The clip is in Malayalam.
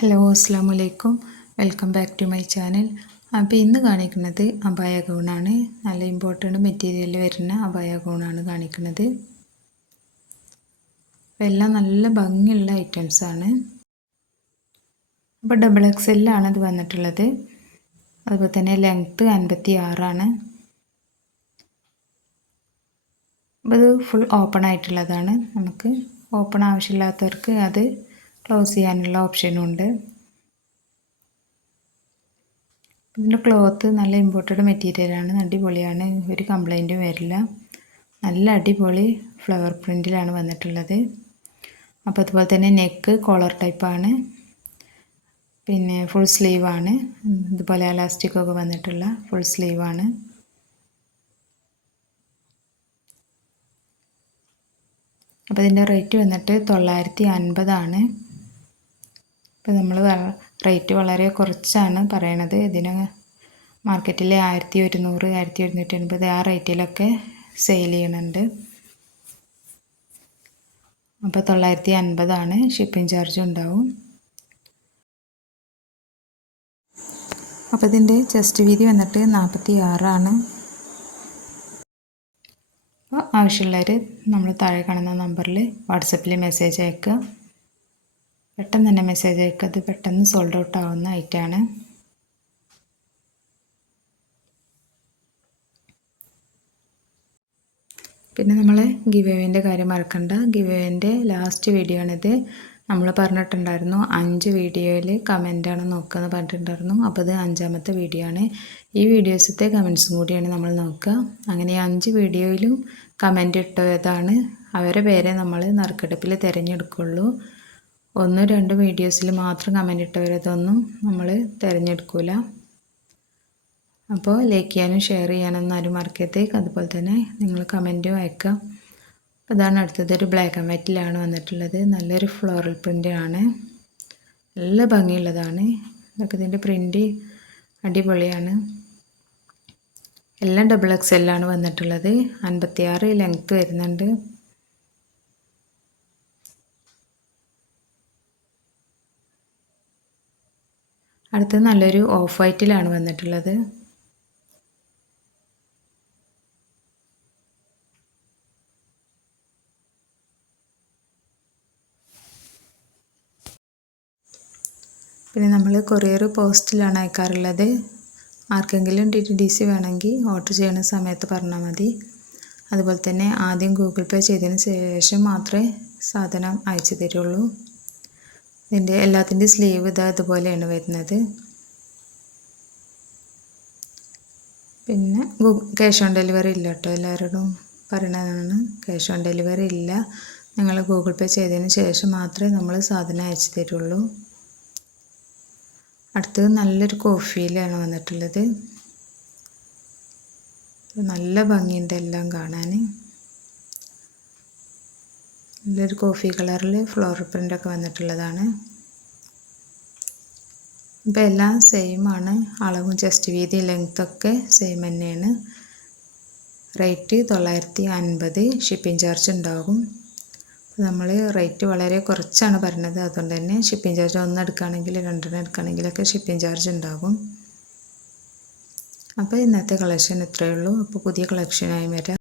ഹലോ അസ്സാം വലൈക്കും, welcome back to my channel. അപ്പോൾ ഇന്ന് കാണിക്കുന്നത് അബായ ഗൗണാണ്. നല്ല ഇമ്പോർട്ടൻ്റ് മെറ്റീരിയൽ വരുന്ന അബായ ഗൗണാണ് കാണിക്കുന്നത്. അപ്പോൾ എല്ലാം നല്ല ഭംഗിയുള്ള ഐറ്റംസാണ്. അപ്പോൾ ഡബിൾ XL ഇത് വന്നിട്ടുള്ളത്. അതുപോലെ തന്നെ ലെങ്ത്ത് 56 അപ്പോൾ ഇത് ഫുൾ ഓപ്പൺ ആയിട്ടുള്ളതാണ്. നമുക്ക് ഓപ്പൺ ആവശ്യമില്ലാത്തവർക്ക് അത് ക്ലോസ് ചെയ്യാനുള്ള ഓപ്ഷനും ഉണ്ട്. ഇതിൻ്റെ ക്ലോത്ത് നല്ല ഇമ്പോർട്ടഡ് മെറ്റീരിയലാണ്, അടിപൊളിയാണ്, ഒരു കംപ്ലൈൻറ്റും വരില്ല. നല്ല അടിപൊളി ഫ്ലവർ പ്രിൻറ്റിലാണ് വന്നിട്ടുള്ളത്. അപ്പോൾ അതുപോലെ തന്നെ നെക്ക് കോളർ ടൈപ്പാണ്, പിന്നെ ഫുൾ സ്ലീവാണ്. ഇതുപോലെ എലാസ്റ്റിക്കൊക്കെ വന്നിട്ടുള്ള ഫുൾ സ്ലീവാണ്. അപ്പോൾ ഇതിൻ്റെ റേറ്റ് വന്നിട്ട് 950 ഇപ്പോൾ നമ്മൾ റേറ്റ് വളരെ കുറച്ചാണ് പറയണത്. ഇതിന് മാർക്കറ്റിൽ 1100, 1180 ആ റേറ്റിലൊക്കെ സെയിൽ ചെയ്യുന്നുണ്ട്. അപ്പോൾ 950 ഷിപ്പിംഗ് ചാർജ് ഉണ്ടാവും. അപ്പോൾ ഇതിൻ്റെ ചെസ്റ്റ് വീതി വന്നിട്ട് 46. അപ്പോൾ ആവശ്യമുള്ളവർ നമ്മൾ താഴെ കാണുന്ന നമ്പറിൽ വാട്സപ്പിൽ മെസ്സേജ് അയക്കുക. പെട്ടെന്ന് തന്നെ മെസ്സേജ് അയക്കുക, അത് പെട്ടെന്ന് സോൾഡ് ഔട്ട് ആവുന്ന ഐറ്റമാണ്. പിന്നെ നമ്മൾ ഗിവ് അവേൻ്റെ കാര്യം മറക്കണ്ട. ഗിവ് അവേൻ്റെ ലാസ്റ്റ് വീഡിയോ ആണിത്. നമ്മൾ പറഞ്ഞിട്ടുണ്ടായിരുന്നു 5 വീഡിയോയിൽ കമൻറ്റാണ് നോക്കുകയെന്ന് പറഞ്ഞിട്ടുണ്ടായിരുന്നു. അപ്പോൾ അത് 5ാമത്തെ വീഡിയോ ആണ്. ഈ വീഡിയോസത്തെ കമൻസും കൂടിയാണ് നമ്മൾ നോക്കുക. അങ്ങനെ 5 വീഡിയോയിലും കമൻറ്റ് ഇട്ടതാണ് അവരെ പേരെ നമ്മൾ നറുക്കെടുപ്പിൽ തിരഞ്ഞെടുക്കുള്ളൂ. 1-2 വീഡിയോസിൽ മാത്രം കമൻറ്റ് ഇട്ടവരതൊന്നും നമ്മൾ തിരഞ്ഞെടുക്കില്ല. അപ്പോൾ ലൈക്ക് ചെയ്യാനും ഷെയർ ചെയ്യാനൊന്നും ആരും മറക്കരുത്. അതുപോലെ തന്നെ നിങ്ങൾ കമൻറ്റും അയക്കുക. അപ്പോൾ അതാണ് അടുത്തത്. ഒരു ബ്ലാക്ക് ആൻഡ് വൈറ്റിലാണ് വന്നിട്ടുള്ളത്. നല്ലൊരു ഫ്ലോറൽ പ്രിൻ്റാണ്, നല്ല ഭംഗിയുള്ളതാണ്. ഇതൊക്കെ ഇതിൻ്റെ പ്രിൻ്റ് അടിപൊളിയാണ്. എല്ലാം ഡബിൾ XL വന്നിട്ടുള്ളത്. 56 ലെങ്ത്ത് വരുന്നുണ്ട്. അടുത്തത് നല്ലൊരു ഓഫ് വൈറ്റിലാണ് വന്നിട്ടുള്ളത്. പിന്നെ നമ്മൾ കൊറിയർ പോസ്റ്റിലാണ് അയക്കാറുള്ളത്. ആർക്കെങ്കിലും DTDC വേണമെങ്കിൽ ഓർഡർ ചെയ്യുന്ന സമയത്ത് പറഞ്ഞാൽ മതി. അതുപോലെ തന്നെ ആദ്യം ഗൂഗിൾ പേ ചെയ്തതിന് ശേഷം മാത്രമേ സാധനം അയച്ചു തരുള്ളൂ. ഇതിൻ്റെ എല്ലാത്തിൻ്റെയും സ്ലീവ് ഇതുപോലെയാണ് വരുന്നത്. പിന്നെ ക്യാഷ് ഓൺ ഡെലിവറി ഇല്ല കേട്ടോ, എല്ലാവരോടും പറയണതാണ്. ക്യാഷ് ഓൺ ഡെലിവറി ഇല്ല. നിങ്ങൾ ഗൂഗിൾ പേ ചെയ്തതിന് ശേഷം മാത്രമേ നമ്മൾ സാധനം അയച്ചു തരുള്ളൂ. അടുത്തത് നല്ലൊരു കോഫിയിലാണ് വന്നിട്ടുള്ളത്. നല്ല ഭംഗിയുണ്ട് എല്ലാം കാണാൻ. നല്ലൊരു കോഫി കളറിൽ ഫ്ലോറൽ പ്രിൻ്റൊക്കെ വന്നിട്ടുള്ളതാണ്. അപ്പോൾ എല്ലാം സെയിമാണ്. അളവും ചെസ്റ്റ് വീതി ലെങ്ത്തൊക്കെ സെയിം തന്നെയാണ്. റേറ്റ് 950, ഷിപ്പിംഗ് ചാർജ് ഉണ്ടാകും. നമ്മൾ റേറ്റ് വളരെ കുറച്ചാണ് പറഞ്ഞത്. അതുകൊണ്ട് തന്നെ ഷിപ്പിംഗ് ചാർജ് 1 എടുക്കുകയാണെങ്കിൽ 2 എടുക്കുകയാണെങ്കിലൊക്കെ ഷിപ്പിംഗ് ചാർജ് ഉണ്ടാകും. അപ്പോൾ ഇന്നത്തെ കളക്ഷൻ ഇത്രയേ ഉള്ളൂ. അപ്പോൾ പുതിയ കളക്ഷനായി വരാം.